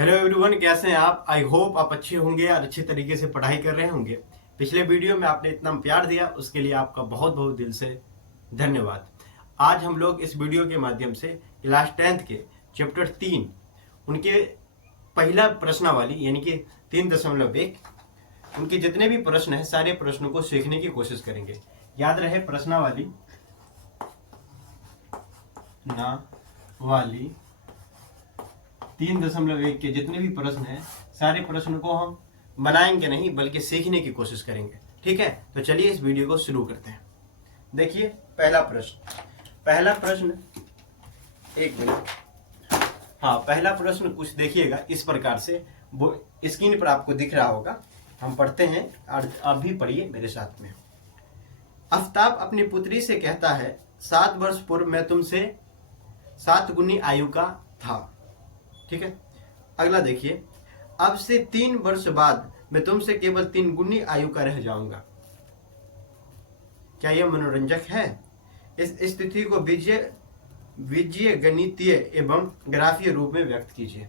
Hello everyone, कैसे हैं आप। आई होप आप अच्छे होंगे और अच्छे तरीके से पढ़ाई कर रहे होंगे। पिछले वीडियो में आपने इतना प्यार दिया, उसके लिए आपका बहुत बहुत दिल से धन्यवाद। आज हम लोग इस वीडियो के माध्यम से क्लास 10th के चैप्टर 3 उनके पहला प्रश्नावली यानी कि 3.1 उनके जितने भी प्रश्न हैं सारे प्रश्नों को सीखने की कोशिश करेंगे। याद रहे प्रश्नावली ना वाली 3.1 के जितने भी प्रश्न हैं सारे प्रश्नों को हम बनाएंगे नहीं बल्कि सीखने की कोशिश करेंगे। ठीक है, तो चलिए इस वीडियो को शुरू करते हैं। देखिए पहला प्रश्न एक मिनट। हाँ, पहला प्रश्न कुछ देखिएगा इस प्रकार से, वो स्क्रीन पर आपको दिख रहा होगा। हम पढ़ते हैं और आप भी पढ़िए मेरे साथ में। आफ्ताब अपनी पुत्री से कहता है, 7 वर्ष पूर्व मैं तुमसे 7 गुनी आयु का था। ठीक है, अगला देखिए, अब से 3 वर्ष बाद मैं तुमसे केवल 3 गुनी आयु का रह जाऊंगा। क्या यह मनोरंजक है? इस स्थिति को बीजीय गणितीय एवं ग्राफीय रूप में व्यक्त कीजिए।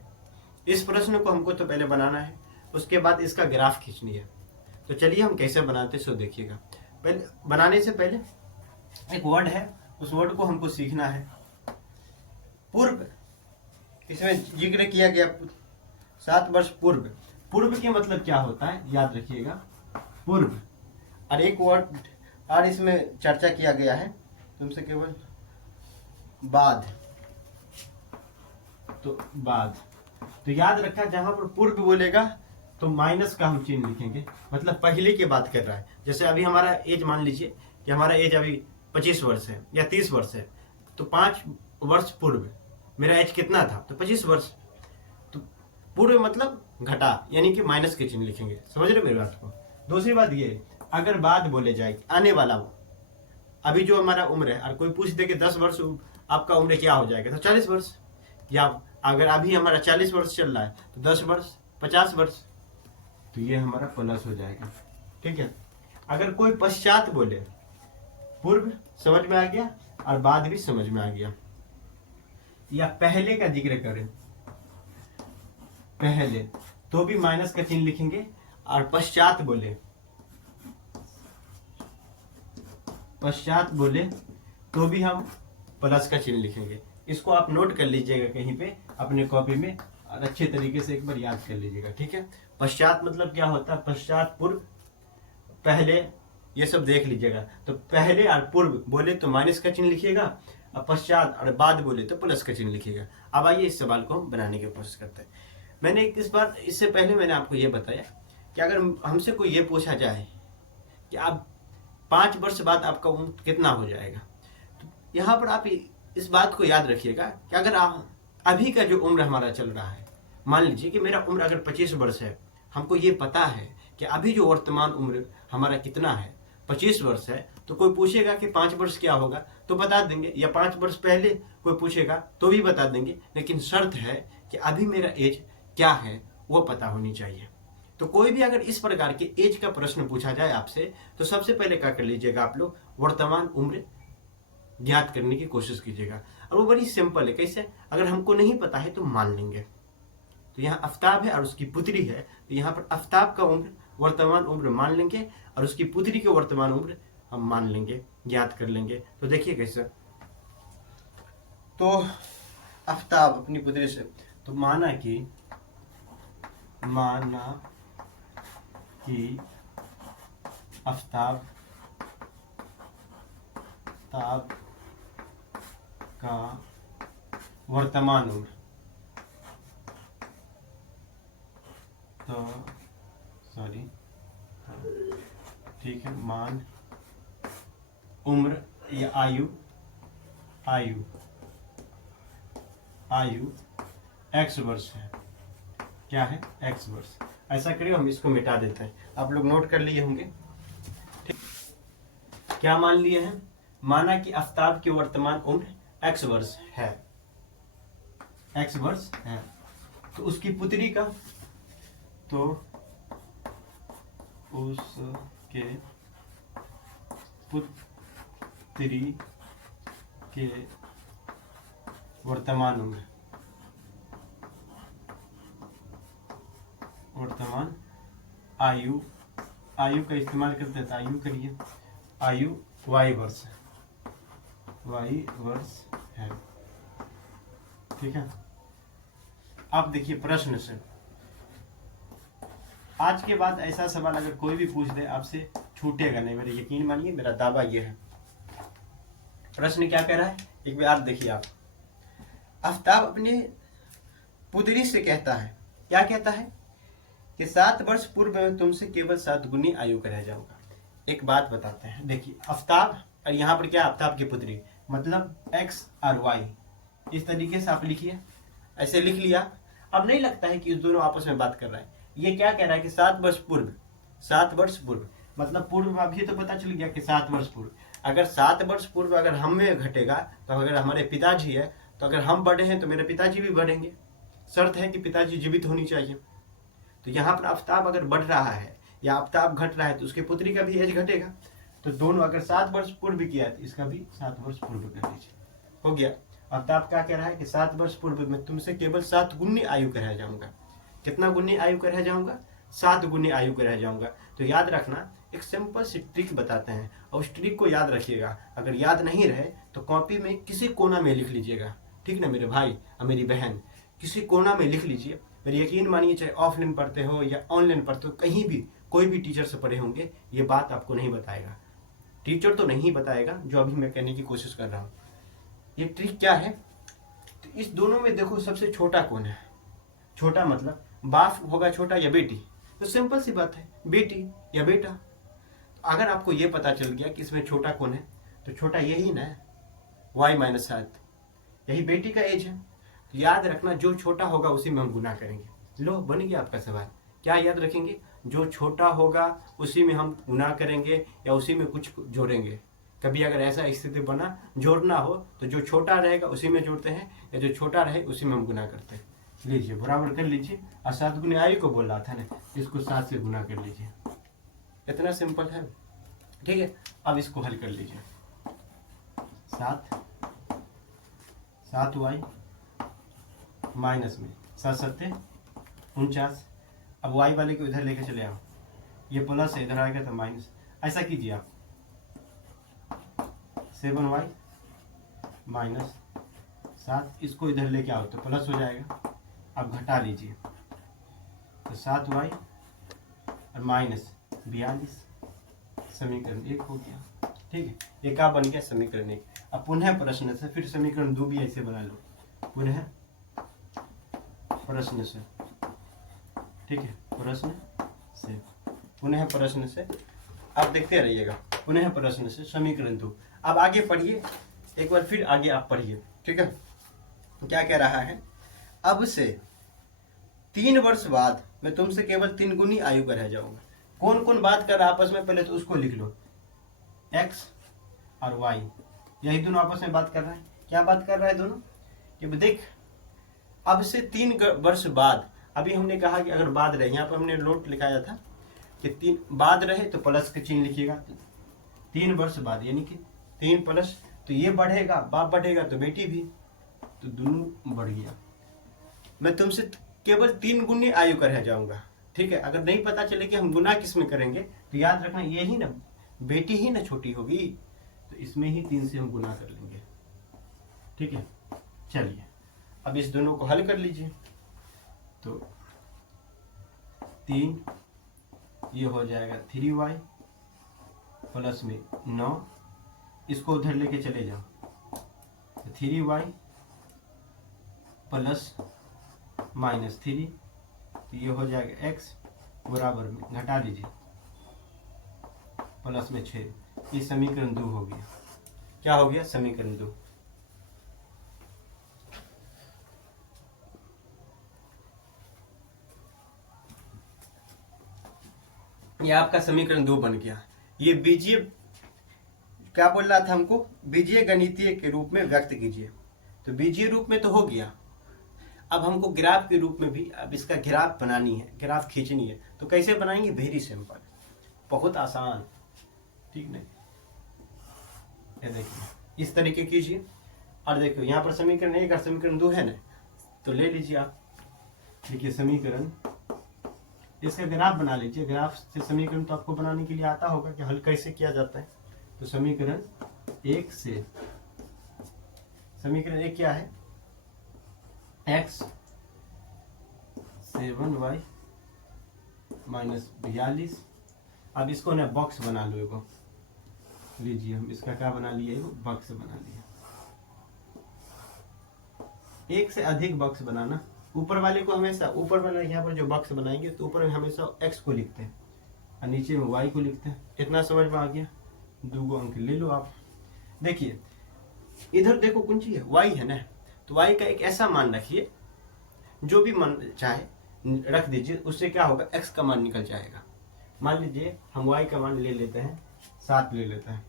इस प्रश्न को हमको तो पहले बनाना है, उसके बाद इसका ग्राफ खींचनी है। तो चलिए हम कैसे बनाते सो देखिएगा। पहले बनाने से पहले एक वर्ड है, उस वर्ड को हमको सीखना है। पूर्व, इसमें जिक्र किया गया 7 वर्ष पूर्व। पूर्व के मतलब क्या होता है याद रखिएगा, पूर्व। और एक वर्ड और इसमें चर्चा किया गया है, तुमसे केवल बाद। तो बाद, तो याद रखा जहां पर पूर्व बोलेगा तो माइनस का हम चिन्ह लिखेंगे, मतलब पहले की बात कर रहा है। जैसे अभी हमारा एज, मान लीजिए कि हमारा एज अभी 25 वर्ष है या 30 वर्ष है, तो 5 वर्ष पूर्व मेरा एज कितना था, तो 25 वर्ष। तो पूर्व मतलब घटा, यानी कि माइनस के चिन्ह लिखेंगे। समझ रहे मेरी बात को। दूसरी बात ये, अगर बाद बोले जाए आने वाला हो, अभी जो हमारा उम्र है, और कोई पूछ दे कि 10 वर्ष आपका उम्र क्या हो जाएगा, तो 40 वर्ष। या अगर अभी हमारा 40 वर्ष चल रहा है तो 10 वर्ष 50 वर्ष, तो ये हमारा प्लस हो जाएगा। ठीक है, अगर कोई पश्चात बोले, पूर्व समझ में आ गया और बाद भी समझ में आ गया, या पहले का जिक्र करें, पहले, तो भी माइनस का चिन्ह लिखेंगे। और पश्चात बोले तो भी हम प्लस का चिन्ह लिखेंगे। इसको आप नोट कर लीजिएगा कहीं पे अपने कॉपी में, और अच्छे तरीके से एक बार याद कर लीजिएगा। ठीक है, पश्चात मतलब क्या होता है, पश्चात, पूर्व, पहले, ये सब देख लीजिएगा। तो पहले और पूर्व बोले तो माइनस का चिन्ह लिखिएगा, और पश्चात और बाद बोले तो प्लस का चिन्ह लिखिएगा। अब आइए इस सवाल को हम बनाने की कोशिश करते हैं। मैंने इससे पहले मैंने आपको ये बताया कि अगर हमसे कोई ये पूछा जाए कि आप 5 वर्ष बाद आपका उम्र कितना हो जाएगा, तो यहाँ पर आप इस बात को याद रखिएगा कि अगर अभी का जो उम्र हमारा चल रहा है, मान लीजिए कि मेरा उम्र अगर 25 वर्ष है, हमको ये पता है कि अभी जो वर्तमान उम्र हमारा कितना है, 25 वर्ष है, तो कोई पूछेगा कि 5 वर्ष क्या होगा तो बता देंगे, या 5 वर्ष पहले कोई पूछेगा तो भी बता देंगे। लेकिन शर्त है कि अभी मेरा एज क्या है वो पता होनी चाहिए। तो कोई भी अगर इस प्रकार के एज का प्रश्न पूछा जाए आपसे, तो सबसे पहले क्या कर लीजिएगा, आप लोग वर्तमान उम्र ज्ञात करने की कोशिश कीजिएगा। और वो बड़ी सिंपल है। कैसे? अगर हमको नहीं पता है तो मान लेंगे। तो यहाँ आफ्ताब है और उसकी पुत्री है, तो यहाँ पर आफ्ताब का उम्र, वर्तमान उम्र मान लेंगे, और उसकी पुत्री के वर्तमान उम्र हम मान लेंगे, ज्ञात कर लेंगे। तो देखिए कैसे, तो आफ्ताब अपनी पुत्री से, तो माना कि आफ्ताब का वर्तमान उम्र, तो सॉरी, ठीक है, मान उम्र या आयु x वर्ष है। क्या है? x वर्ष। ऐसा करिए, हम इसको मिटा देते हैं। आप लोग नोट कर लिए होंगे। ठीक, क्या मान लिए हैं? माना कि आफ्ताब की वर्तमान उम्र x वर्ष है, x वर्ष है। तो उसकी पुत्री का, तो उसके पुत्री के वर्तमान उम्र, वर्तमान आयु, आयु का इस्तेमाल करते हैं तो आयु करिए, आयु y वर्ष है, ठीक है। अब देखिए प्रश्न से, आज के बाद ऐसा सवाल अगर कोई भी पूछ दे आपसे छूटेगा नहीं, मेरे यकीन मानिए, मेरा दावा यह है। प्रश्न क्या कह रहा है, एक बार देखिए आप। आफ्ताब अपने पुत्री से कहता है, क्या कहता है कि 7 वर्ष पूर्व में तुमसे केवल 7 गुनी आयु का रह जाऊंगा। एक बात बताते हैं, देखिए आफ्ताब, और यहाँ पर क्या आफ्ताब की पुत्री मतलब x और y, इस तरीके से आप लिखिए, ऐसे लिख लिया। अब नहीं लगता है कि इस दोनों आपस में बात कर रहा है। ये क्या कह रहा है कि 7 वर्ष पूर्व, 7 वर्ष पूर्व मतलब पूर्व, अभी तो पता चल गया कि 7 वर्ष पूर्व। अगर 7 वर्ष पूर्व अगर हम में घटेगा तो अगर हमारे पिताजी है तो अगर हम बढ़े हैं तो मेरे पिताजी भी बढ़ेंगे। शर्त है कि पिताजी जीवित होनी चाहिए। तो यहाँ पर आफ्ताब अगर बढ़ रहा है या आफ्ताब घट रहा है तो उसके पुत्री का भी एज घटेगा। तो दोनों अगर 7 वर्ष पूर्व किया है तो इसका भी 7 वर्ष पूर्व कर दीजिए, हो गया। आफ्ताब क्या कह रहा है कि 7 वर्ष पूर्व में तुमसे केवल 7 गुनी आयु का रह जाऊंगा। कितना गुनी आयु का रह जाऊंगा? 7 गुनी आयु का रह जाऊंगा। तो याद रखना, एक सिंपल सी ट्रिक बताते हैं और उस ट्रिक को याद रखिएगा। अगर याद नहीं रहे तो कॉपी में किसी कोना में लिख लीजिएगा, ठीक ना मेरे भाई और मेरी बहन, किसी कोना में लिख लीजिए। मेरी यकीन मानिए, चाहे ऑफलाइन पढ़ते हो या ऑनलाइन पढ़ते हो, कहीं भी कोई भी टीचर से पढ़े होंगे, ये बात आपको नहीं बताएगा। टीचर तो नहीं बताएगा जो अभी मैं कहने की कोशिश कर रहा हूँ। ये ट्रिक क्या है, तो इस दोनों में देखो सबसे छोटा कौन है। छोटा मतलब बाप होगा छोटा या बेटी, तो सिंपल सी बात है, बेटी या बेटा। अगर आपको ये पता चल गया कि इसमें छोटा कौन है, तो छोटा यही ना, y-7, यही बेटी का एज है। तो याद रखना, जो छोटा होगा उसी में हम गुना करेंगे। लो, बन गया आपका सवाल। क्या याद रखेंगे? जो छोटा होगा उसी में हम गुना करेंगे या उसी में कुछ जोड़ेंगे। कभी अगर ऐसा स्थिति बना जोड़ना हो तो जो छोटा रहेगा उसी में जोड़ते हैं, या जो छोटा रहे उसी में हम गुना करते हैं। लीजिए, बराबर कर लीजिए। और 7 गुने आयु को बोल रहा था ना, इसको 7 से गुना कर लीजिए। इतना सिंपल है, ठीक है। अब इसको हल कर लीजिए। 7y माइनस में 7 7 49। अब y वाले को इधर लेके चले आओ, ये प्लस है, इधर आएगा तो माइनस। ऐसा कीजिए आप, 7y माइनस 7, इसको इधर लेके आओ तो प्लस हो जाएगा। अब घटा लीजिए, तो 7y और माइनस 42, समीकरण 1 हो गया, ठीक है। ये क्या बन गया? समीकरण 1। अब पुनः प्रश्न से फिर समीकरण 2 भी ऐसे बना लो, पुनः प्रश्न से, ठीक है। प्रश्न से, पुनः प्रश्न से, आप देखते रहिएगा। पुनः प्रश्न से समीकरण 2। अब आगे पढ़िए, एक बार फिर आगे आप पढ़िए, ठीक है। क्या कह रहा है? अब से 3 वर्ष बाद मैं तुमसे केवल 3 गुनी आयु का रह जाऊंगा। कौन कौन बात कर रहा है आपस में? पहले तो उसको लिख लो, x और y, यही दोनों आपस में बात कर रहा है। क्या बात कर रहा है दोनों? कि देख, अब से 3 वर्ष बाद, अभी हमने कहा कि अगर बाद रहे, यहाँ पर हमने नोट लिखाया था कि 3 बाद रहे तो प्लस के चिन्ह लिखिएगा। 3 वर्ष बाद यानी कि 3 प्लस, तो ये बढ़ेगा, बाप बढ़ेगा तो बेटी भी, तो दोनों बढ़ गया। मैं तुमसे केवल 3 गुनी आयु का रह जाऊंगा, ठीक है। अगर नहीं पता चले कि हम गुना किस में करेंगे तो याद रखना, यही ना बेटी ही ना छोटी होगी, तो इसमें ही 3 से हम गुना कर लेंगे, ठीक है। चलिए, अब इस दोनों को हल कर लीजिए। तो 3, ये हो जाएगा 3y प्लस में 9, इसको उधर लेके चले जाओ, तो 3y प्लस माइनस 3, तो ये हो जाएगा x बराबर में, घटा लीजिए, प्लस में 6। ये समीकरण 2 हो गया। क्या हो गया? समीकरण 2। ये आपका समीकरण 2 बन गया। ये बीजीय, क्या बोल रहा था हमको? बीजीय गणितीय के रूप में व्यक्त कीजिए। तो बीजीय रूप में तो हो गया, अब हमको ग्राफ के रूप में भी अब इसका ग्राफ बनानी है, ग्राफ खींचनी है। तो कैसे बनाएंगे? वेरी सिंपल, बहुत आसान, ठीक नहीं। ये देखिए, इस तरीके कीजिए। और देखो यहाँ पर समीकरण 1 और समीकरण 2 है ना, तो ले लीजिए आप। देखिए समीकरण इसका ग्राफ बना लीजिए। ग्राफ से समीकरण तो आपको बनाने के लिए आता होगा कि हल कैसे किया जाता है। तो समीकरण एक से, समीकरण एक क्या है, x 7y -42। अब इसको ना बॉक्स बना लो एगो, लीजिए हम इसका क्या बना लिए, एगो बॉक्स बना लिया। एक से अधिक बॉक्स बनाना, ऊपर वाले को हमेशा, ऊपर वाले यहाँ पर जो बॉक्स बनाएंगे तो ऊपर में हमेशा x को लिखते हैं और नीचे में y को लिखते हैं। इतना समझ में आ गया, 2 अंक ले लो आप। देखिए इधर देखो कुंजी है, y है ना, तो y का एक ऐसा मान रखिए, जो भी मान चाहे रख दीजिए, उससे क्या होगा, x का मान निकल जाएगा। मान लीजिए हम y का मान ले लेते हैं 7 ले लेते हैं।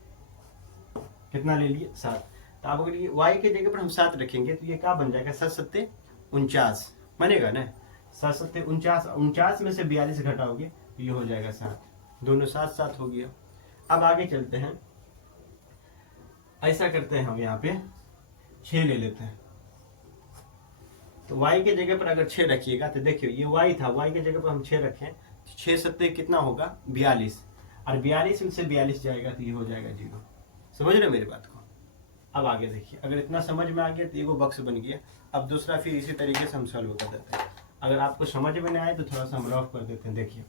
कितना ले लिए, 7। तो अब अगर ये y के जगह पर हम 7 रखेंगे तो ये क्या बन जाएगा, 7 7 49 बनेगा ना। 7 7 49, 49 में से 42 घटाओगे तो ये हो जाएगा 7, दोनों 7 7 हो गया। अब आगे चलते हैं, ऐसा करते हैं हम यहाँ पे 6 ले लेते हैं। तो y के जगह पर अगर 6 रखिएगा तो देखिए ये y था, y के जगह पर हम 6 रखें तो 6 7 कितना होगा, 42, और 42 में से 42 जाएगा तो ये हो जाएगा 0। समझ रहे मेरी बात को। अब आगे देखिए, अगर इतना समझ में आ गया तो एगो बॉक्स बन गया। अब दूसरा फिर इसी तरीके से हम सॉल्व कर देते हैं। अगर आपको समझ में नहीं आए तो थोड़ा सा हम रफ कर देते हैं। देखिए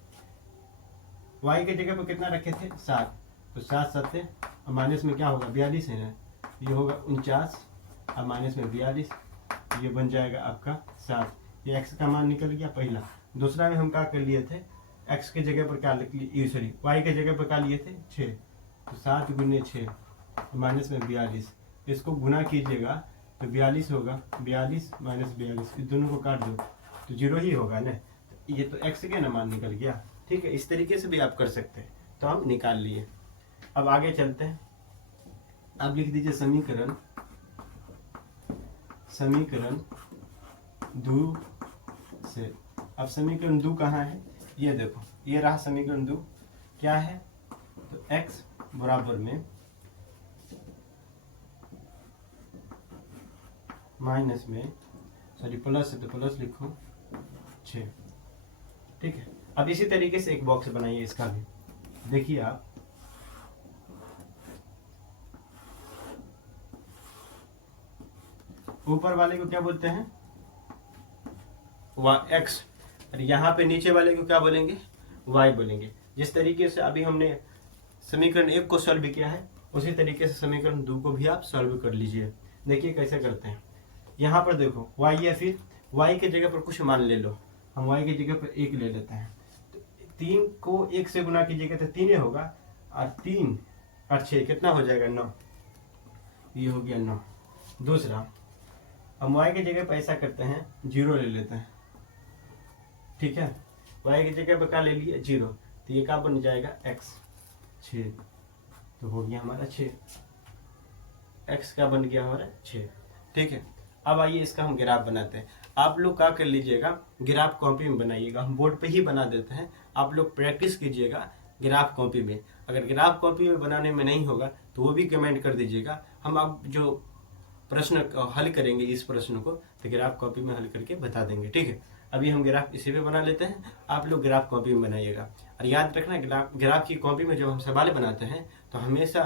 y के जगह पर कितना रखे थे, 7, तो 7 7 और माइनस में क्या होगा, 42 है ना, ये होगा 49 और माइनस में 42, ये बन जाएगा आपका 7। ये x का मान निकल गया पहला। दूसरा में हम क्या कर लिए थे, x के जगह पर क्या लिख लिए, सॉरी y के जगह पर क्या लिए थे, 6, तो 7 गुने 6 माइनस में 42, इसको गुना कीजिएगा तो 42 होगा, 42 माइनस 42, इस दोनों को काट दो तो 0 ही होगा ना। तो ये तो x के ना मान निकल गया। ठीक है, इस तरीके से भी आप कर सकते हैं, तो हम निकाल लिए। अब आगे चलते हैं, अब लिख दीजिए समीकरण 2 से। अब समीकरण 2 कहाँ है, ये देखो, ये रहा समीकरण 2। क्या है, तो x बराबर में माइनस में, सॉरी प्लस है तो प्लस लिखो 6। ठीक है, अब इसी तरीके से एक बॉक्स बनाइए इसका भी। देखिए आप, ऊपर वाले को क्या बोलते हैं, x, और यहाँ पे नीचे वाले को क्या बोलेंगे, y बोलेंगे। जिस तरीके से अभी हमने समीकरण 1 को सॉल्व किया है, उसी तरीके से समीकरण 2 को भी आप सॉल्व कर लीजिए। देखिए कैसे करते हैं। यहाँ पर देखो y है, फिर y के जगह पर कुछ मान ले लो, हम y की जगह पर 1 ले लेते हैं। तो 3 को 1 से गुना कीजिएगा तो 3 होगा, और 3 और 6 कितना हो जाएगा, 9, ये हो गया 9। दूसरा, हम y की जगह पर ऐसा करते हैं, 0 ले लेते हैं। ठीक है, y की जगह पर क्या ले लिया, 0, तो ये क्या बन जाएगा, x 6, तो हो गया हमारा 6, x का बन गया हमारा 6। ठीक है, अब आइए इसका हम ग्राफ बनाते हैं। आप लोग क्या कर लीजिएगा, ग्राफ कॉपी में बनाइएगा, हम बोर्ड पे ही बना देते हैं, आप लोग प्रैक्टिस कीजिएगा ग्राफ कॉपी में। अगर ग्राफ कॉपी में बनाने में नहीं होगा तो वो भी कमेंट कर दीजिएगा। हम अब जो प्रश्न हल करेंगे इस प्रश्न को, तो ग्राफ कॉपी में हल करके बता देंगे। ठीक है, अभी हम ग्राफ इसी पे बना लेते हैं, आप लोग ग्राफ कॉपी में बनाइएगा। और याद रखना, ग्राफ की कॉपी में जब हम सवाल बनाते हैं तो हमेशा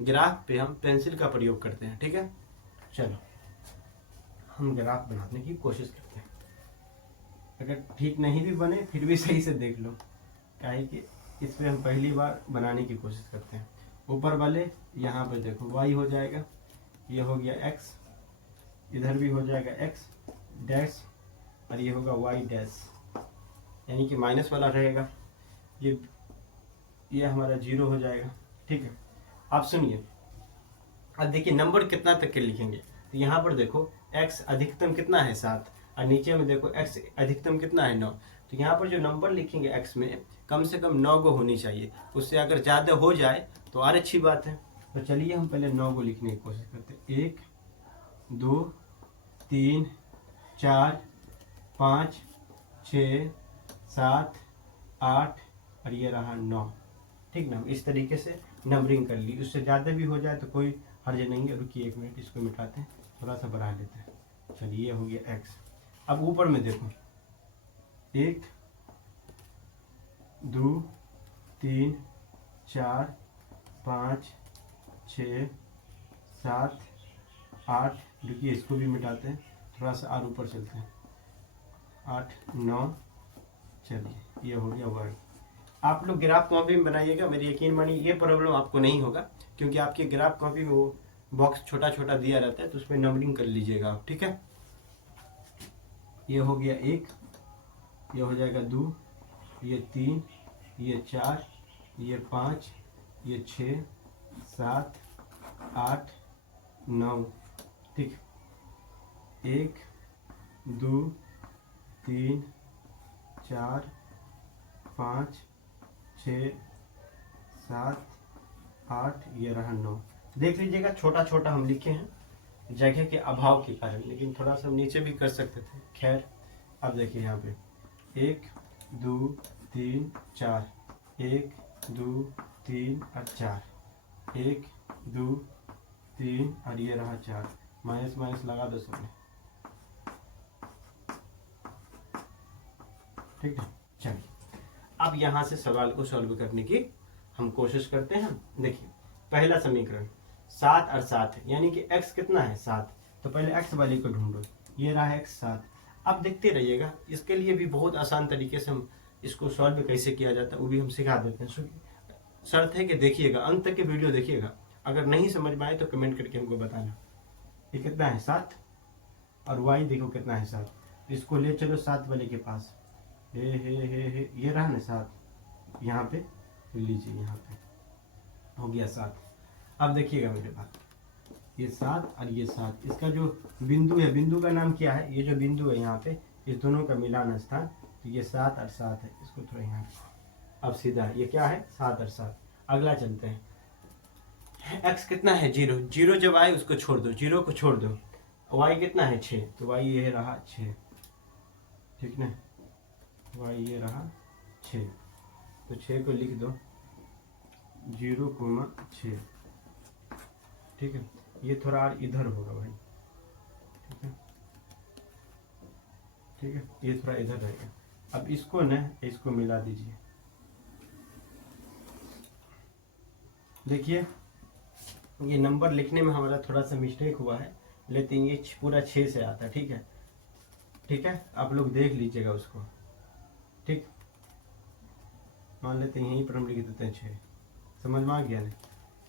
ग्राफ पे हम पेंसिल का प्रयोग करते हैं। ठीक है, चलो हम ग्राफ बनाने की कोशिश करते हैं। अगर ठीक नहीं भी बने फिर भी सही से देख लो, क्या है कि इस पे हम पहली बार बनाने की कोशिश करते हैं। ऊपर वाले यहाँ पे देखो y हो जाएगा, ये हो गया x, इधर भी हो जाएगा x डैश, और ये होगा y डैश, यानी कि माइनस वाला रहेगा, ये हमारा 0 हो जाएगा। ठीक है, आप सुनिए, अब देखिए नंबर कितना तक के लिखेंगे। तो यहाँ पर देखो x अधिकतम कितना है 7, और नीचे में देखो x अधिकतम कितना है 9। तो यहाँ पर जो नंबर लिखेंगे x में कम से कम 9 गो होनी चाहिए, उससे अगर ज़्यादा हो जाए तो और अच्छी बात है। तो चलिए हम पहले 9 को लिखने की कोशिश करते हैं। 1 2 3 4 5 6 7 8 और ये रहा 9। ठीक ना, इस तरीके से नंबरिंग कर ली। उससे ज़्यादा भी हो जाए तो कोई हर्ज नहीं है। रुकिए 1 मिनट, इसको मिटाते हैं, थोड़ा सा बढ़ा लेते हैं। चलिए ये हो गया x। अब ऊपर में देखो 1 2 3 4 5 6 7 8, देखिए इसको भी मिटाते हैं, थोड़ा सा और ऊपर चलते हैं, 8 9। चलिए ये हो गया वर्ड। आप लोग ग्राफ कॉपी में बनाइएगा, मेरी यकीन मानिए ये प्रॉब्लम आपको नहीं होगा, क्योंकि आपके ग्राफ कॉपी में वो बॉक्स छोटा छोटा दिया रहता है, तो उसमें नंबरिंग कर लीजिएगा आप, ठीक है। ये हो गया 1, ये हो जाएगा 2, ये 3, ये 4, ये 5, ये 6 7 8 9, ठीक। 1 2 3 4 5 6 7 8, ये रहा 9। देख लीजिएगा छोटा छोटा हम लिखे हैं जगह के अभाव के कारण, लेकिन थोड़ा सा नीचे भी कर सकते थे, खैर। अब देखिए यहाँ पे 1 2 3 4, 1 2 3 और 4, 1 2 3 और ये रहा 4, माइनस माइनस लगा दो सबने, ठीक है। चलिए अब यहाँ से सवाल को सॉल्व करने की हम कोशिश करते हैं। देखिए पहला समीकरण 7 और 7 है, यानी कि x कितना है 7, तो पहले x वाले को ढूंढो, ये रहा x 7। अब देखते रहिएगा, इसके लिए भी बहुत आसान तरीके से हम इसको सॉल्व कैसे किया जाता है वो भी हम सिखा देते हैं। शर्त है कि देखिएगा, अंत तक के वीडियो देखिएगा, अगर नहीं समझ में आए तो कमेंट करके हमको बताना। ये कितना है 7, और y देखो कितना है 7, इसको ले चलो 7 वाले के पास, हे ये रहा ना 7, यहाँ पे लीजिए, यहाँ पे हो गया 7। अब देखिएगा मेरे पास ये 7 और ये 7, इसका जो बिंदु है, बिंदु का नाम क्या है, ये जो बिंदु है यहाँ पे, इस दोनों का मिलान स्थान, तो ये 7 और 7 है, इसको थोड़ा यहाँ। अब सीधा ये क्या है 7 और 7। अगला चलते हैं, x कितना है 0, 0 जब आए उसको छोड़ दो, 0 को छोड़ दो। y कितना है 6, तो y ये रहा 6, ठीक ना, y ये रहा 6, तो 6 को लिख दो 0,6, ठीक है। ये थोड़ा और इधर होगा भाई, ठीक है, ठीक है, ये थोड़ा इधर रहेगा। अब इसको न इसको मिला दीजिए, देखिए ये नंबर लिखने में हमारा थोड़ा सा मिस्टेक हुआ है, लेकिन ये पूरा 6 से आता है, ठीक है, ठीक है। आप लोग देख लीजिएगा उसको, ठीक। मान लेते हैं यहीं पर हम लिख देते हैं 6, समझ में आ गया ना।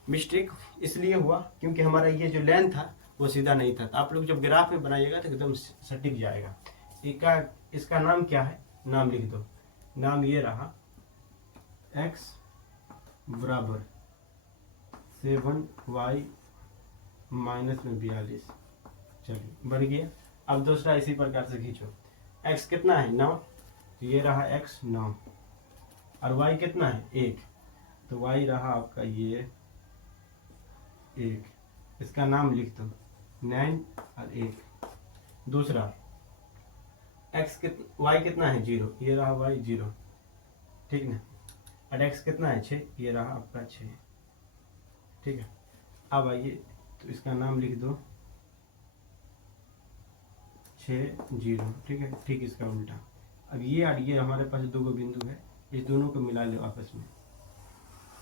मिस्टेक इसलिए हुआ क्योंकि हमारा ये जो लाइन था वो सीधा नहीं था, तो आप लोग जब ग्राफ में बनाइएगा तो एकदम सटीक जाएगा। इसका नाम क्या है, नाम लिख दो, नाम ये रहा x बराबर 7y माइनस में 42। चलिए बढ़ गया। अब दूसरा इसी प्रकार से खींचो, x कितना है 9, तो ये रहा x 9, और y कितना है 1, तो y रहा आपका ये 1, इसका नाम लिख दो 9 और 1। दूसरा y कितना है 0, ये रहा y 0, ठीक ना, और x कितना है 6, ये रहा आपका 6, ठीक है। अब आइए तो इसका नाम लिख दो 6 0, ठीक है, ठीक इसका उल्टा। अब ये और ये हमारे पास दो बिंदु है, इस दोनों को मिला लो आपस में,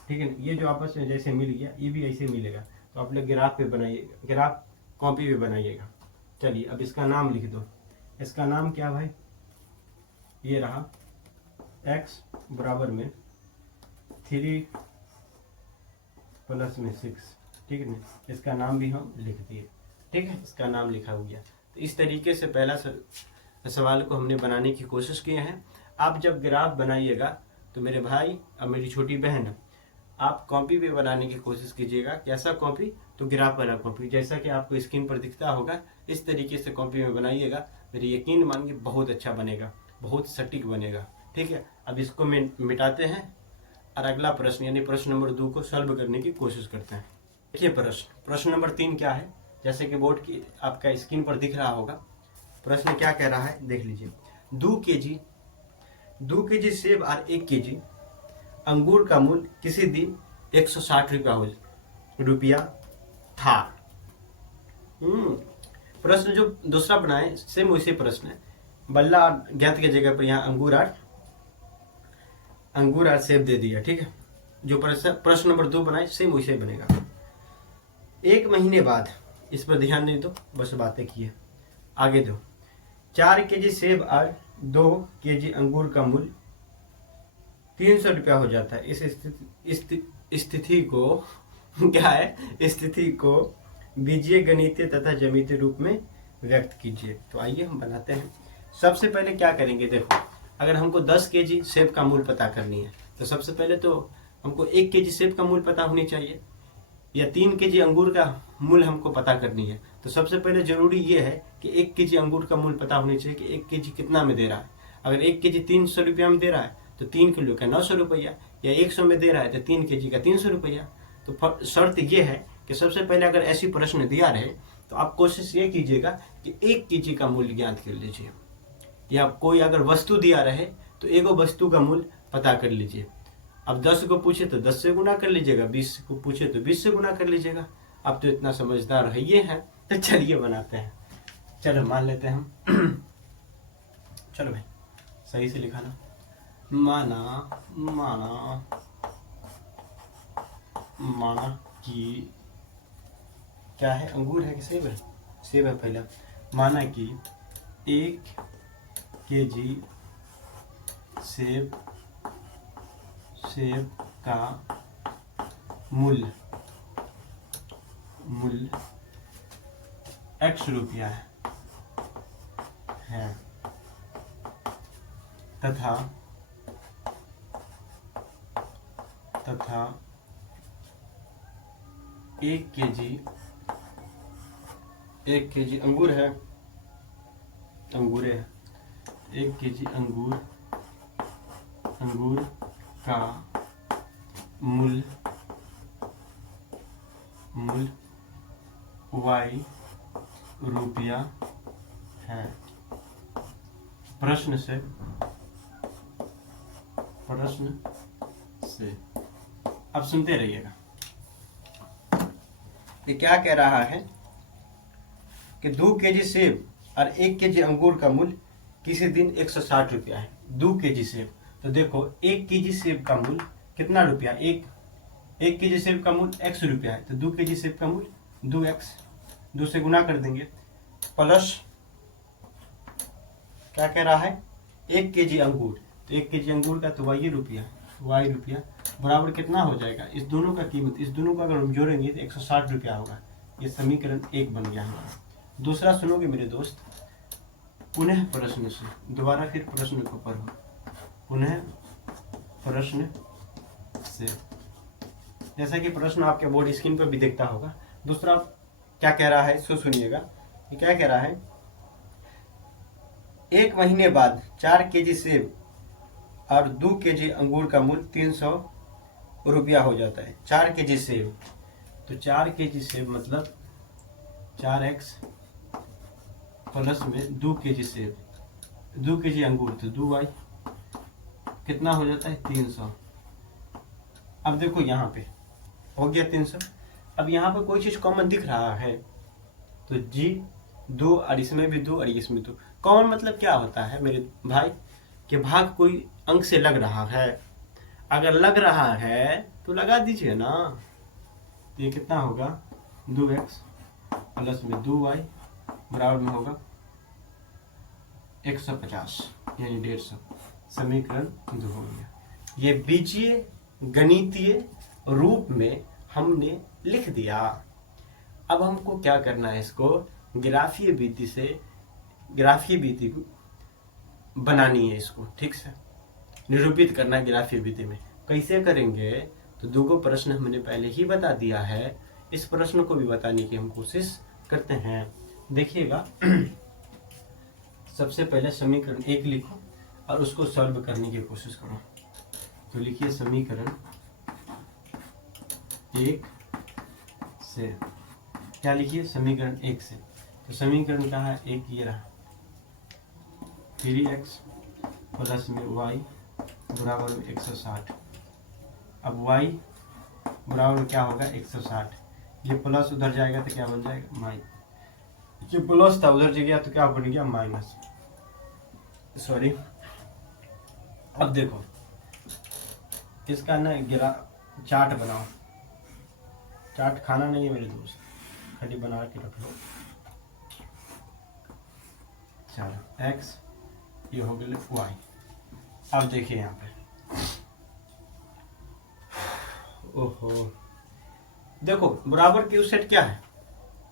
ठीक है। ये जो आपस में जैसे मिल गया, ये भी ऐसे मिलेगा, तो आप लोग ग्राफ पे बनाइएगा, ग्राफ कॉपी पे बनाइएगा। चलिए अब इसका नाम लिख दो, इसका नाम क्या भाई, ये रहा x बराबर में 3 प्लस में 6, ठीक है ना, इसका नाम भी हम लिख दिए, ठीक है, इसका नाम लिखा हो गया। तो इस तरीके से पहला सवाल को हमने बनाने की कोशिश किए हैं। आप जब ग्राफ बनाइएगा तो मेरे भाई और मेरी छोटी बहन, आप कॉपी पे बनाने की कोशिश कीजिएगा। कैसा कॉपी, तो ग्राफ वाला कॉपी, जैसा कि आपको स्क्रीन पर दिखता होगा, इस तरीके से कॉपी में बनाइएगा। मेरी यकीन मानिए बहुत अच्छा बनेगा, बहुत सटीक बनेगा, ठीक है। अब इसको मिटाते हैं और अगला प्रश्न यानी प्रश्न नंबर 2 को सॉल्व करने की कोशिश करते हैं। देखिए प्रश्न नंबर 3 क्या है, जैसे कि बोर्ड की आपका स्क्रीन पर दिख रहा होगा। प्रश्न क्या कह रहा है देख लीजिए, 2 केजी सेब और 1 केजी अंगूर का मूल्य किसी दिन 160 रुपया था। प्रश्न जो दूसरा बनाए सेम वैसे प्रश्न है, बल्ला और ज्ञात की जगह पर यहाँ अंगूर और अंगूर और सेब दे दिया, ठीक है। जो प्रश्न नंबर 2 बनाए सेम वैसे ही बनेगा। 1 महीने बाद, इस पर ध्यान नहीं दो, बस बातें की है, आगे दो। 4 केजी सेब और 2 केजी अंगूर का मूल्य 300 रुपया हो जाता है। इस स्थिति को क्या है, स्थिति को बीजीय गणितीय तथा ज्यामितीय रूप में व्यक्त कीजिए। तो आइए हम बनाते हैं। सबसे पहले क्या करेंगे, देखो अगर हमको 10 केजी सेब का मूल्य पता करनी है तो सबसे पहले तो हमको 1 केजी सेब का मूल्य पता होनी चाहिए, या 3 केजी अंगूर का मूल्य हमको पता करनी है। तो सबसे पहले जरूरी ये है कि 1 केजी अंगूर का मूल्य पता होनी चाहिए कि 1 केजी कितना में दे रहा है। अगर 1 केजी 300 रुपया में दे रहा है तो 3 किलो का 900 रुपया, या 100 में दे रहा है तो 3 केजी का 300 रुपया। तो शर्त यह है कि सबसे पहले अगर ऐसी प्रश्न दिया रहे तो आप कोशिश ये कीजिएगा कि 1 केजी का मूल्य ज्ञात कर लीजिए, या कोई अगर वस्तु दिया रहे तो एगो वस्तु का मूल्य पता कर लीजिए। अब 10 को पूछे तो 10 से गुना कर लीजिएगा, 20 को पूछे तो 20 से गुना कर लीजिएगा। अब तो इतना समझदार है ये है, तो चलिए बनाते हैं। चलो मान लेते हैं हम चलो भाई सही से लिखा ना। माना कि क्या है, अंगूर है कि सेब है? सेब है पहला। माना कि 1 केजी सेब का मूल्य x रुपया है तथा 1 केजी अंगूर है, 1 केजी अंगूर का मूल्य y रुपया है। प्रश्न से अब सुनते रहिएगा। ये क्या कह रहा है कि 2 केजी सेब और 1 केजी अंगूर का मूल्य किसी दिन 160 रुपया है। 2 केजी सेब, तो देखो 1 केजी सेब का मूल्य कितना रुपया, 1 केजी सेब का मूल्य x रुपया है, तो 2 केजी सेब का मूल्य 2x, 2 से गुना कर देंगे, प्लस क्या कह रहा है 1 केजी अंगूर, तो 1 केजी अंगूर का तो y रुपया बराबर कितना हो जाएगा, इस दोनों का कीमत, इस दोनों का अगर हम जोड़ेंगे तो 160 रुपया होगा। ये समीकरण 1 बन गया हमारा। दूसरा सुनोगे मेरे दोस्त, पुनः प्रश्न से, दोबारा फिर प्रश्न को पढ़ो, पुनः प्रश्न से, जैसा कि प्रश्न आपके बोर्ड स्क्रीन पर भी दिखता होगा। दूसरा क्या कह रहा है सो सुनिएगा। ये क्या कह रहा है, 1 महीने बाद 4 केजी सेब और 2 केजी अंगूर का मूल्य 300 रुपया हो जाता है। 4 केजी सेब, तो 4 केजी सेब मतलब 4x प्लस में 2 केजी सेब, 2 केजी अंगूर तो 2y, कितना हो जाता है 300। अब देखो यहाँ पे हो गया 300। अब यहाँ पे कोई चीज कॉमन दिख रहा है तो g 2 और इसमें भी 2 और इसमें 2। कॉमन मतलब क्या होता है मेरे भाई, कि भाग कोई अंक से लग रहा है। अगर लग रहा है तो लगा दीजिए ना। तो ये कितना होगा 2x प्लस में 2y बराबर में होगा 150 यानी 150। समीकरण 2 हो गया। ये बीजीय गणितीय रूप में हमने लिख दिया। अब हमको क्या करना है, इसको ग्राफीय विधि बनानी है, इसको ठीक से निरूपित करना ग्राफीय विधि में। कैसे करेंगे, तो 2 प्रश्न हमने पहले ही बता दिया है, इस प्रश्न को भी बताने की हम कोशिश करते हैं। देखिएगा सबसे पहले समीकरण 1 लिखो और उसको सॉल्व करने की कोशिश करो। तो लिखिए समीकरण 1 से, क्या लिखिए समीकरण 1 से, तो समीकरण क्या है, 1 ये रहा, 3x प्लस में y बराबर में 160। अब y बराबर क्या होगा 160, ये प्लस उधर जाएगा तो क्या बन जाएगा माइनस, जो प्लस था उधर गया तो क्या बन गया माइनस, सॉरी। अब देखो इसका ना गिरा चार्ट बनाओ। चार्ट खाना नहीं है मेरे दोस्त, खाली बना के रख लो। चलो एक्स, ये हो गया वाई। अब देखिए यहाँ पे, ओहो, देखो बराबर क्यू सेट क्या है,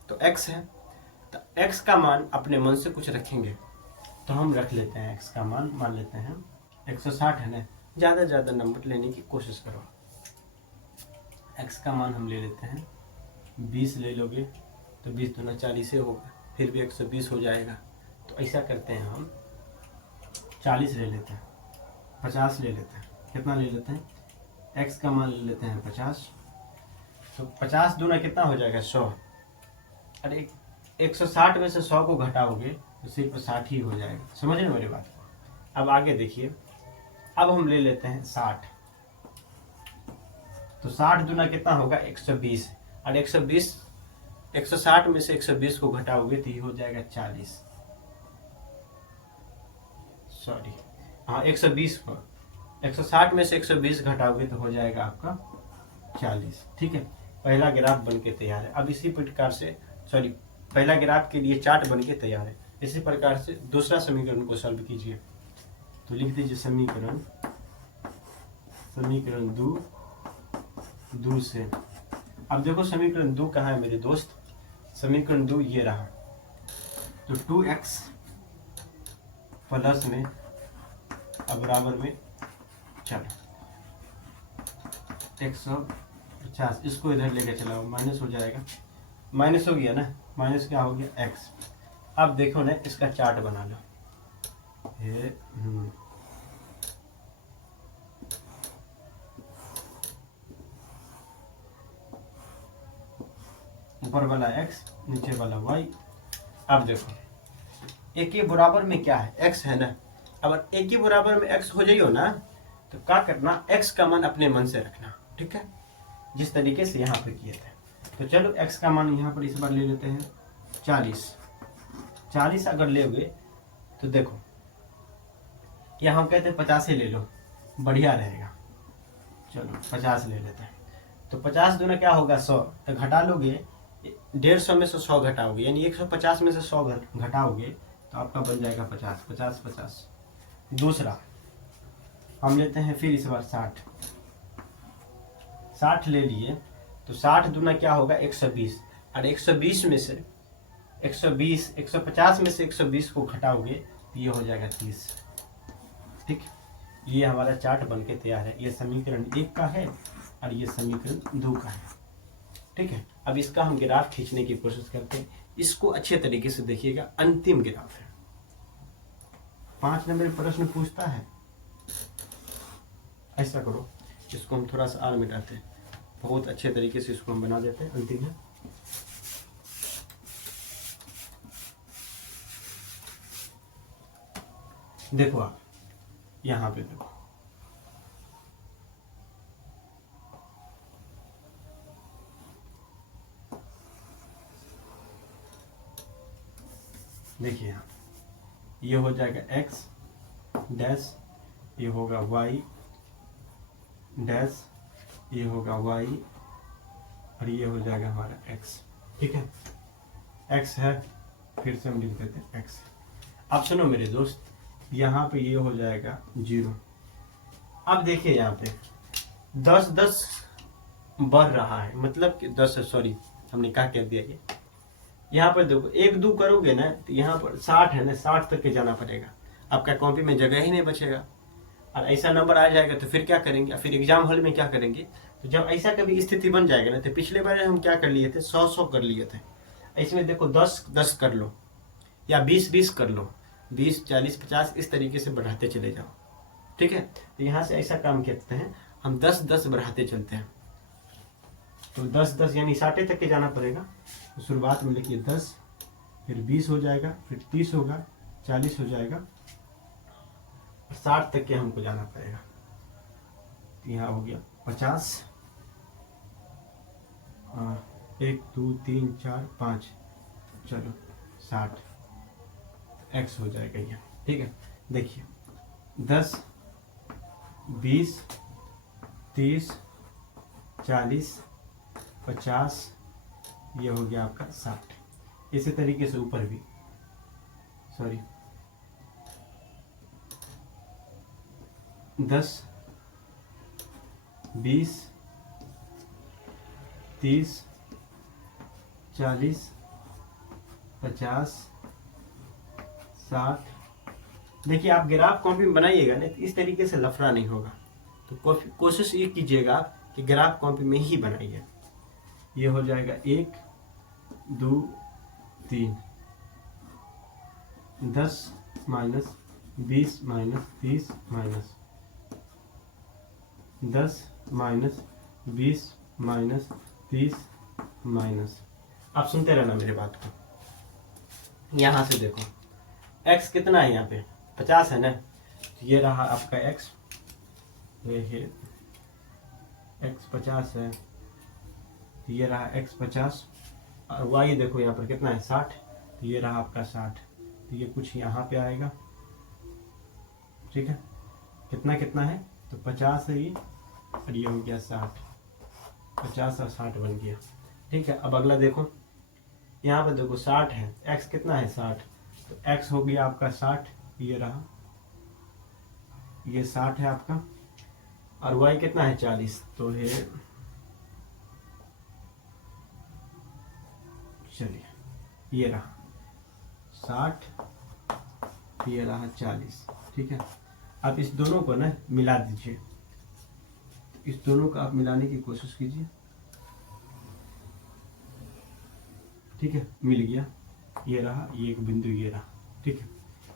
तो x है। तो x का मान अपने मन से कुछ रखेंगे, तो हम रख लेते हैं x का मान लेते हैं 160 है ना। ज़्यादा से ज़्यादा नंबर लेने की कोशिश करो। x का मान हम ले लेते हैं 20 ले लोगे तो 20 दूना 40 ही होगा, फिर भी 120 हो जाएगा। तो ऐसा करते हैं हम 40 ले लेते हैं, 50 ले लेते हैं। कितना ले लेते हैं, x का मान ले लेते हैं 50। तो 50 दूना कितना हो जाएगा 100। अरे 160 में से 100 को घटाओगे तो सिर्फ 60 ही हो जाएगा। समझ रहे मेरी बात। अब आगे देखिए, अब हम ले लेते हैं 60। तो 60 दूना कितना होगा 120, और 120 160 में से 120 को घटाओगे तो ये हो जाएगा 40, सॉरी हाँ 120 को 160 में से 120 घटाओगे तो हो जाएगा आपका 40। ठीक है, पहला ग्राफ बन के तैयार है। अब इसी प्रकार से, सॉरी, पहला ग्राफ के लिए चार्ट बन के तैयार है। इसी प्रकार से दूसरा समीकरण को सॉल्व कीजिए। तो लिख दीजिए समीकरण दो से। अब देखो समीकरण 2 कहाँ है मेरे दोस्त, समीकरण 2 ये रहा। तो 2x प्लस में अब बराबर में, चलो 150, इसको इधर लेके चलाओ, माइनस हो जाएगा, माइनस हो गया ना, माइनस क्या हो गया x। अब देखो ना इसका चार्ट बना लो। ऊपर वाला x, नीचे वाला y। अब देखो एक के बराबर में क्या है, x है ना। अगर एक के बराबर में x हो जाइयो ना, तो क्या करना, x का मान अपने मन से रखना। ठीक है, जिस तरीके से यहाँ पे किए थे। तो चलो x का मान यहाँ पर इस बार ले लेते हैं 40 अगर लेगे तो देखो यहाँ हम कहते हैं 50 ही ले लो, बढ़िया रहेगा। चलो 50 ले लेते हैं। तो 50 दूना क्या होगा 100, तो घटा लोगे 150 में से 100 घटाओगे, यानी 150 में से 100 घटाओगे तो आपका बन जाएगा 50। दूसरा हम लेते हैं फिर इस बार 60 ले लिए। तो 60 दूना क्या होगा 120, और 120 में से 150 में से 120 को घटाओगे तो ये हो जाएगा 30। ठीक, ये हमारा चार्ट बन के तैयार है। ये समीकरण 1 का है और ये समीकरण 2 का है। ठीक है, अब इसका हम ग्राफ खींचने की कोशिश करते हैं। इसको अच्छे तरीके से देखिएगा, अंतिम ग्राफ है। 5 नंबर प्रश्न पूछता है। ऐसा करो, इसको हम थोड़ा सा और मिटाते हैं, बहुत अच्छे तरीके से इसको हम बना देते हैं। अंतिम है, देखो आप यहाँ पे देखो, देखिए यहाँ ये हो जाएगा x डैश, ये होगा y डैश, ये होगा y, और ये हो जाएगा हमारा x। ठीक है, x है, फिर से हम लिख देते हैं x। अब सुनो मेरे दोस्त, यहाँ पे ये हो जाएगा 0। अब देखिए यहाँ पे 10 बढ़ रहा है, मतलब कि 10, सॉरी हमने क्या कह दिया, ये यहाँ पर देखो 1 2 करोगे ना तो यहाँ पर 60 है ना, 60 तक के जाना पड़ेगा। आपका कॉपी में जगह ही नहीं बचेगा, और ऐसा नंबर आ जाएगा तो फिर क्या करेंगे, फिर एग्जाम हॉल में क्या करेंगे। तो जब ऐसा कभी स्थिति बन जाएगा ना, तो पिछले बार हम क्या कर लिए थे, 100 कर लिए थे। इसमें देखो 10 कर लो या 20 कर लो, 20 40 50 इस तरीके से बढ़ाते चले जाओ। ठीक है, तो यहाँ से ऐसा काम करते हैं, हम 10 बढ़ाते चलते हैं। तो 10 यानी 60 तक के जाना पड़ेगा। तो शुरुआत में लिखिए 10, फिर 20 हो जाएगा, फिर 30 होगा, 40 हो जाएगा, 60 तक के हमको जाना पड़ेगा। तो यहाँ हो गया 50, 1 2 3 4 5, चलो 60, x हो जाएगा ये। ठीक है, देखिए 10 20 30, 40, 50, ये हो गया आपका 60। इसी तरीके से ऊपर भी, सॉरी 10, 20, 30, 40, 50, 60। देखिए आप ग्राफ कॉपी में बनाइएगा ना, तो इस तरीके से लफड़ा नहीं होगा। तो कोशिश ये कीजिएगा कि ग्राफ कॉपी में ही बनाइए। ये हो जाएगा 1, 2, 3, 10 minus 20 minus 30 minus 10 minus 20 minus 30 minus. आप सुनते रहना मेरे बात को। यहाँ से देखो x कितना है, यहाँ पे 50 है ना, तो ये रहा आपका x, ये x 50 है, ये रहा x 50, और y देखो यहाँ पर कितना है 60, तो ये रहा आपका 60, तो ये कुछ यहाँ पे आएगा। ठीक है, कितना कितना है, तो 50 है ये, और ये हो गया 60, 50 और 60 बन गया। ठीक है, अब अगला देखो, यहाँ पर देखो 60 है, x कितना है 60, तो x हो गया आपका 60, ये रहा, ये 60 है आपका, और y कितना है 40, तो है, चलिए ये रहा 60, ये रहा 40। ठीक है, आप इस दोनों को ना मिला दीजिए, इस दोनों को आप मिलाने की कोशिश कीजिए। ठीक है, मिल गया, ये रहा, ये एक बिंदु ये रहा। ठीक है,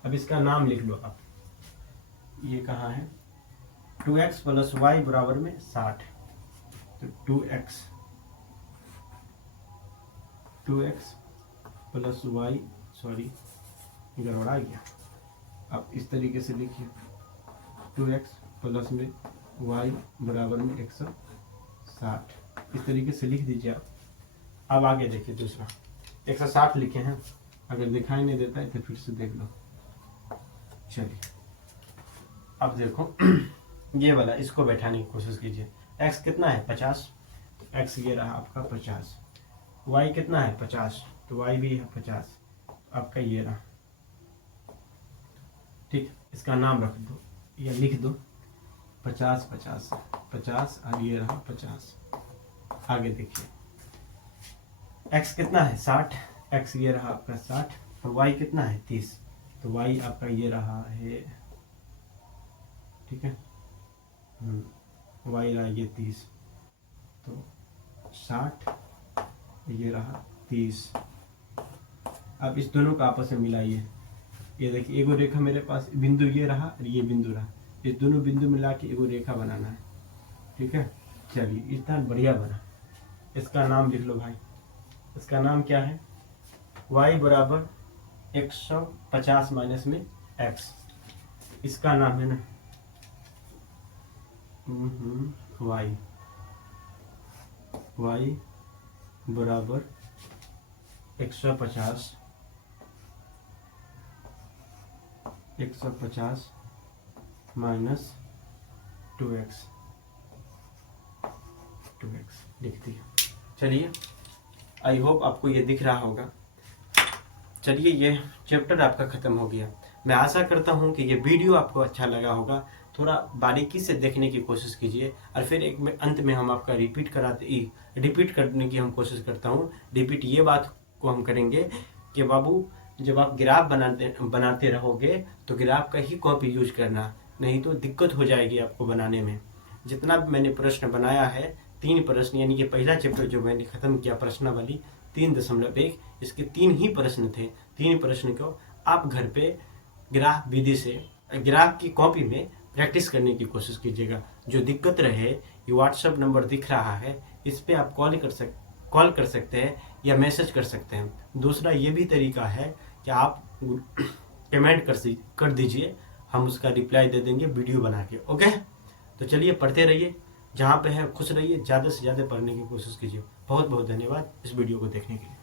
अब इसका नाम लिख लो आप, ये कहाँ है, 2x प्लस वाई बराबर में 60, तो 2x प्लस वाई, सॉरी गड़बड़ा गया, आप इस तरीके से लिखिए, 2x प्लस में y बराबर में 160, इस तरीके से लिख दीजिए आप। अब आगे देखिए दूसरा, 160 लिखे हैं, अगर दिखाई नहीं देता है तो फिर से देख लो। चलिए अब देखो ये वाला, इसको बैठाने की कोशिश कीजिए। x कितना है 50, तो x ये रहा आपका 50, y कितना है 50, तो y भी है 50, आपका ये रहा। ठीक, इसका नाम रख दो या लिख दो, 50 50 50, और ये रहा 50। आगे देखिए, x कितना है 60, x ये रहा आपका 60, और y कितना है 30, तो y आपका ये रहा है। ठीक है, y रहा ये 30, तो 60, ये रहा 30। अब इस दोनों को आपस में मिलाइए, ये देखिए एगो रेखा मेरे पास, बिंदु ये रहा और ये बिंदु रहा, ये दोनों बिंदु मिला के एगो रेखा बनाना है। ठीक है, चलिए इतना बढ़िया बना। इसका नाम लिख लो भाई, इसका नाम क्या है, y बराबर 150 माइनस में x, इसका नाम है ना y बराबर 150 माइनस 2x लिख दिया। चलिए, आई होप आपको ये दिख रहा होगा। चलिए, ये चैप्टर आपका ख़त्म हो गया। मैं आशा करता हूँ कि ये वीडियो आपको अच्छा लगा होगा। थोड़ा बारीकी से देखने की कोशिश कीजिए, और फिर एक में अंत में हम आपका रिपीट करने की हम कोशिश करता हूँ। रिपीट ये बात को हम करेंगे कि बाबू, जब आप ग्राफ बनाते रहोगे तो ग्राफ का ही कॉपी यूज करना, नहीं तो दिक्कत हो जाएगी आपको बनाने में। जितना भी मैंने प्रश्न बनाया है, 3 प्रश्न, यानी कि पहला चैप्टर जो मैंने ख़त्म किया प्रश्नावली 3.1, इसके 3 ही प्रश्न थे। 3 प्रश्न को आप घर पे ग्राफ विधि से ग्राफ की कॉपी में प्रैक्टिस करने की कोशिश कीजिएगा। जो दिक्कत रहे, ये व्हाट्सएप नंबर दिख रहा है, इस पर आप कॉल कर सकते हैं या मैसेज कर सकते हैं। दूसरा ये भी तरीका है कि आप कमेंट कर दीजिए, हम उसका रिप्लाई दे देंगे वीडियो बना के। ओके, तो चलिए पढ़ते रहिए, जहाँ पे है खुश रहिए, ज़्यादा से ज़्यादा पढ़ने की कोशिश कीजिए। बहुत बहुत धन्यवाद इस वीडियो को देखने के लिए।